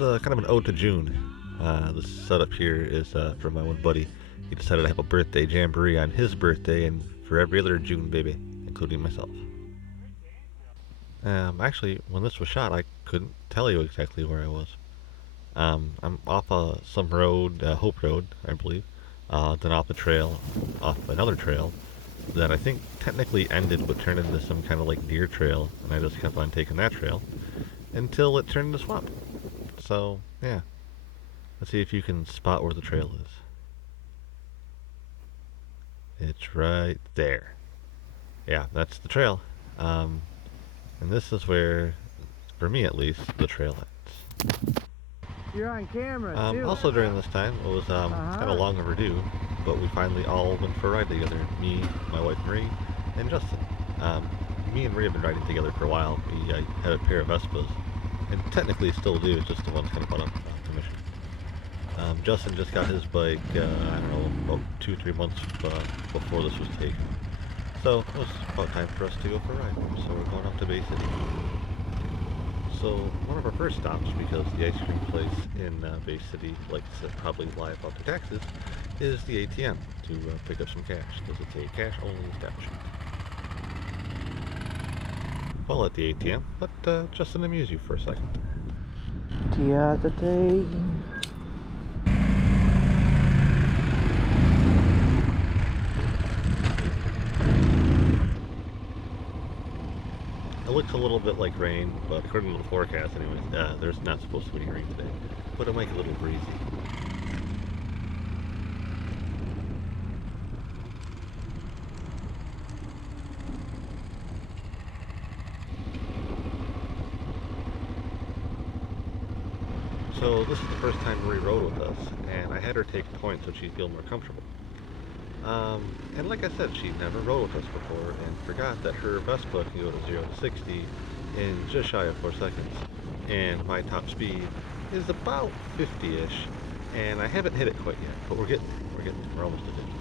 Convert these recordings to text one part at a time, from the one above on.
is kind of an ode to June. This setup here is from my one buddy. He decided to have a birthday jamboree on his birthday and for every other June baby, including myself. Actually, when this was shot, I couldn't tell you exactly where I was. I'm off some road, Hope Road, I believe. Then off the trail, off another trail that I think technically ended but turned into some kind of like deer trail, and I just kept on taking that trail until it turned into swamp. So, yeah. Let's see if you can spot where the trail is. It's right there. Yeah, that's the trail. Um, and this is where, for me at least, the trail ends. You're on camera too. Also during this time, it was kind of long overdue, but we finally all went for a ride together. Me, my wife Marie, and Justin. Me and Marie have been riding together for a while. We had a pair of Vespas, and technically still do, just the one's kind of put up commission. Justin just got his bike, I don't know, about 2-3 months before this was taken. So it was about time for us to go for a ride. So we're going up to Bay City. So one of our first stops, because the ice cream place in Bay City likes to probably lie about the taxes, is the ATM to pick up some cash, because it's a cash-only establishment. Well, at the ATM, but just to amuse you for a second. It looks a little bit like rain, but according to the forecast anyways, there's not supposed to be any rain today. But it might get a little breezy. So this is the first time Marie rode with us, and I had her take points so she'd feel more comfortable. And like I said, she never rode with us before and forgot that her Vespa can go to 0 to 60 in just shy of 4 seconds. And my top speed is about 50-ish, and I haven't hit it quite yet, but we're getting there. We're almost at 50.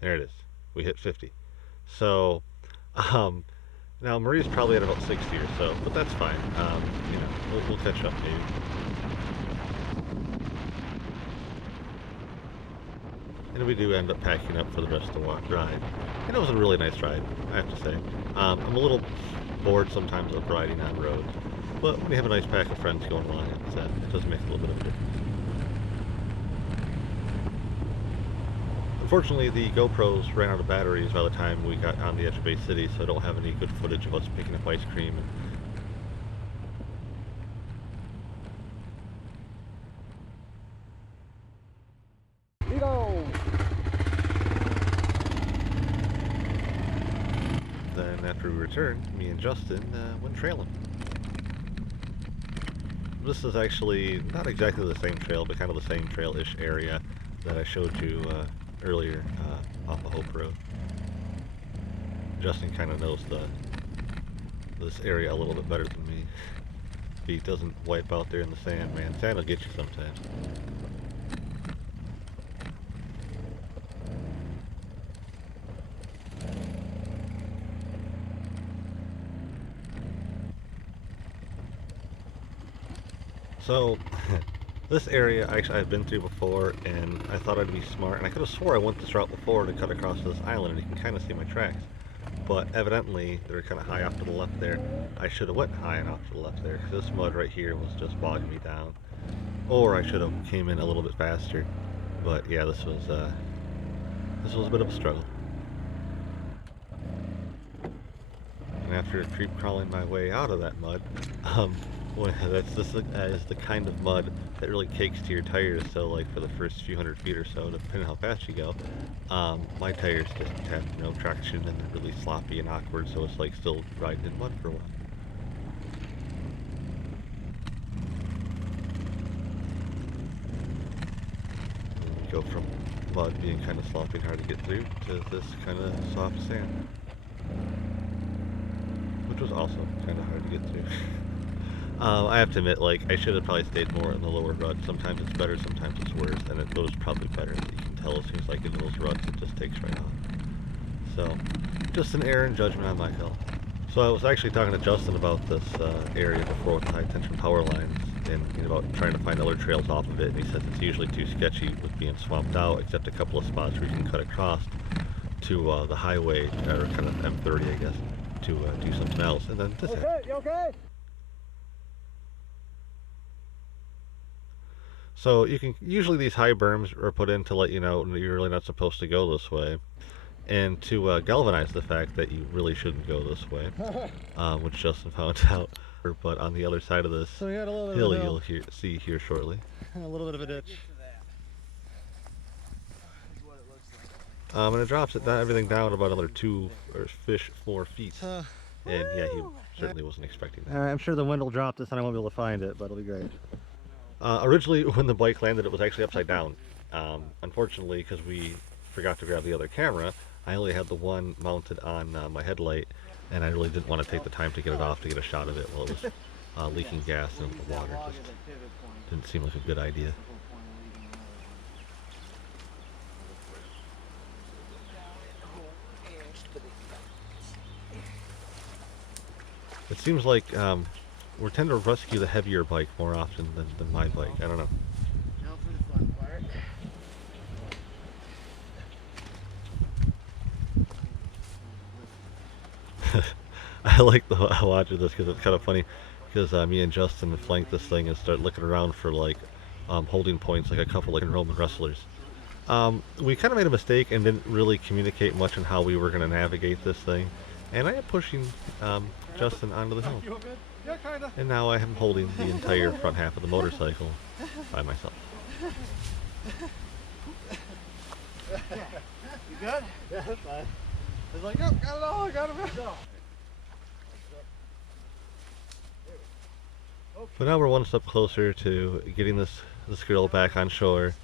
There it is. We hit 50. So, now Marie's probably at about 60 or so, but that's fine. We'll catch up maybe. And we do end up packing up for the rest of the ride. And it was a really nice ride, I have to say. I'm a little bored sometimes of riding on roads, but when you have a nice pack of friends going along, it does make a little bit of a difference. Unfortunately, the GoPros ran out of batteries by the time we got on the edge of Bay City, so I don't have any good footage of us picking up ice cream. Then after we returned, me and Justin went trailing. This is actually not exactly the same trail, but kind of the same trail-ish area that I showed you earlier off of Hope Road. Justin kind of knows this area a little bit better than me. If he doesn't wipe out there in the sand, man, sand will get you sometimes. So, this area actually I've been through before, and I thought I'd be smart, and I could have swore I went this route before to cut across this island, and you can kind of see my tracks. But evidently, they're kind of high off to the left there. I should have went high enough to the left there, because this mud right here was just bogging me down. Or I should have came in a little bit faster. But yeah, this was a bit of a struggle. And after creep crawling my way out of that mud, this is the kind of mud that really cakes to your tires, so like for the first few hundred feet or so, depending on how fast you go, my tires just have no traction and they're really sloppy and awkward, so it's like still riding in mud for a while. And we go from mud being kind of sloppy and hard to get through to this kind of soft sand, which was also kind of hard to get through. I have to admit, like, I should have probably stayed more in the lower ruts. Sometimes it's better, sometimes it's worse, and it goes probably better. You can tell as soon as I get in those ruts, it just takes right off. So, just an error in judgment on my part. So I was actually talking to Justin about this area before with the high tension power lines and about trying to find other trails off of it. And he says it's usually too sketchy with being swamped out, except a couple of spots where you can cut across to the highway, or kind of M30, I guess, to do something else. And then this happened. You okay? So you can usually these high berms are put in to let you know you're really not supposed to go this way, and to galvanize the fact that you really shouldn't go this way, which Justin found out. But on the other side of this So we got a little bit hill, of a you'll see here shortly. a little bit of a ditch. And it drops it down, everything down about another 4 feet. And yeah, he certainly wasn't expecting that. I'm sure the wind will drop this and I won't be able to find it, but it'll be great. Originally, when the bike landed, it was actually upside down. Unfortunately, because we forgot to grab the other camera, I only had the one mounted on my headlight, and I really didn't want to take the time to get it off to get a shot of it while it was leaking gas and the water. Just didn't seem like a good idea. It seems like we tend to rescue the heavier bike more often than my bike. I don't know. Now for the fun part. I like the watch of this because it's kind of funny because me and Justin flanked this thing and start looking around for like holding points like a couple like Roman wrestlers. We kind of made a mistake and didn't really communicate much on how we were going to navigate this thing, and I am pushing Justin onto the hill. Yeah, kinda. And now I am holding the entire front half of the motorcycle by myself. You good? Yeah, that's fine. It's like, oh, got it all, I got it all. But now we're one step closer to getting this girl back on shore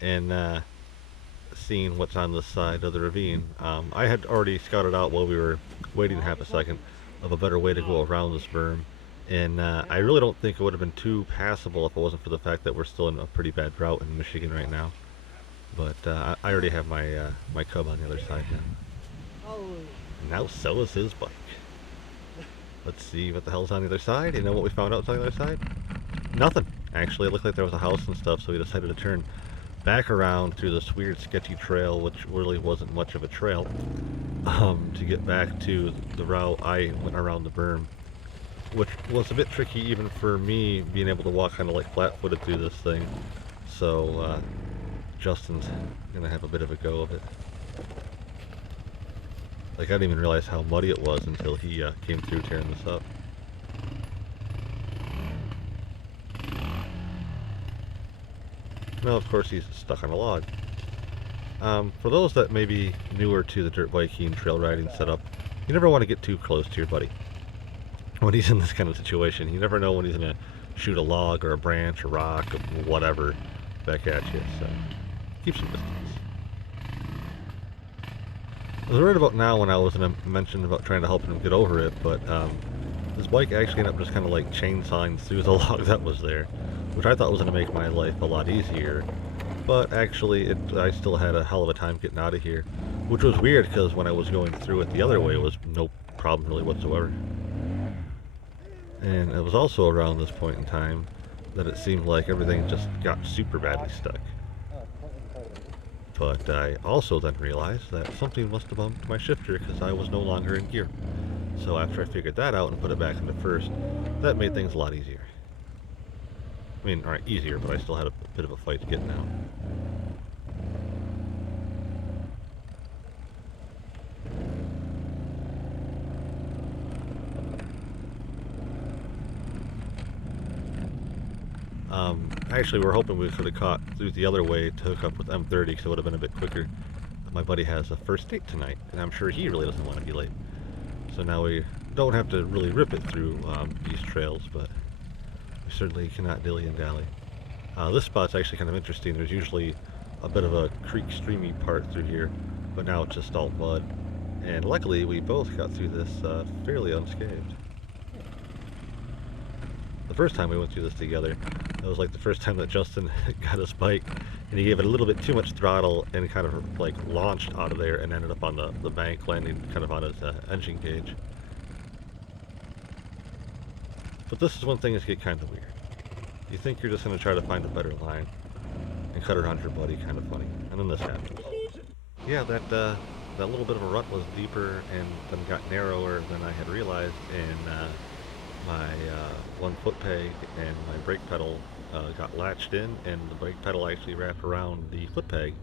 and seeing what's on this side of the ravine. I had already scouted out while we were waiting half a second of a better way to go around this berm. And I really don't think it would have been too passable if it wasn't for the fact that we're still in a pretty bad drought in Michigan right now. But I already have my my cub on the other side now. And now so is his bike. Let's see what the hell's on the other side. You know what we found out on the other side? Nothing. Actually, it looked like there was a house and stuff, so we decided to turn back around through this weird sketchy trail, which really wasn't much of a trail, to get back to the route I went around the berm, which was a bit tricky even for me being able to walk kind of like flat-footed through this thing. So Justin's gonna have a bit of a go of it. Like, I didn't even realize how muddy it was until he came through tearing this up. Now, of course, he's stuck on a log. For those that may be newer to the dirt biking trail riding setup, you never want to get too close to your buddy when he's in this kind of situation. You never know when he's going to shoot a log or a branch or rock or whatever back at you, so keep some distance. I was worried about now when I was going to mention about trying to help him get over it, but this bike actually ended up just kind of like chainsawing through the log that was there, which I thought was going to make my life a lot easier. But actually, I still had a hell of a time getting out of here, which was weird because when I was going through it the other way, it was no problem really whatsoever. And it was also around this point in time that it seemed like everything just got super badly stuck. But I also then realized that something must have bumped my shifter because I was no longer in gear. So after I figured that out and put it back into first, that made things a lot easier. I mean, alright, easier, but I still had a bit of a fight getting out. Actually, we're hoping we could have caught through the other way to hook up with M30 because it would have been a bit quicker. My buddy has a first date tonight, and I'm sure he really doesn't want to be late. So now we don't have to really rip it through these trails, but we certainly cannot dilly and dally. This spot's actually kind of interesting. There's usually a bit of a creek streamy part through here, but now it's just all mud. And luckily, we both got through this fairly unscathed. The first time we went through this together, it was like the first time that Justin got his bike, and he gave it a little bit too much throttle and kind of like launched out of there and ended up on the bank, landing kind of on his engine cage. But this is when things get kind of weird. You think you're just going to try to find a better line and cut around your buddy, kind of funny, and then this happens. Yeah, that little bit of a rut was deeper and then got narrower than I had realized, and my one foot peg and my brake pedal got latched in, and the brake pedal actually wrapped around the foot peg.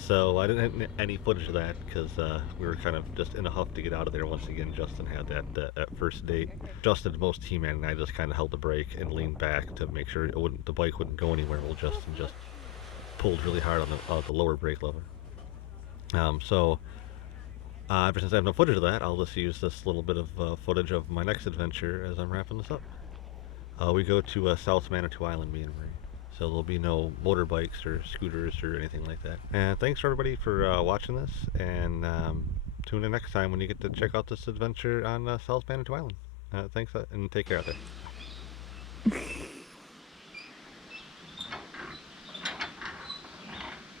So I didn't have any footage of that because we were kind of just in a huff to get out of there. Once again, Justin had that first date. Justin, most T-Man, and I just kind of held the brake and leaned back to make sure the bike wouldn't go anywhere. Well, Justin just pulled really hard on the lower brake lever. Ever since I have no footage of that, I'll just use this little bit of footage of my next adventure as I'm wrapping this up. We go to South Manitou Island, me and Marie. So there'll be no motorbikes or scooters or anything like that. And thanks for everybody for watching this, and tune in next time when you get to check out this adventure on South Manitou Island. Thanks, and take care out there.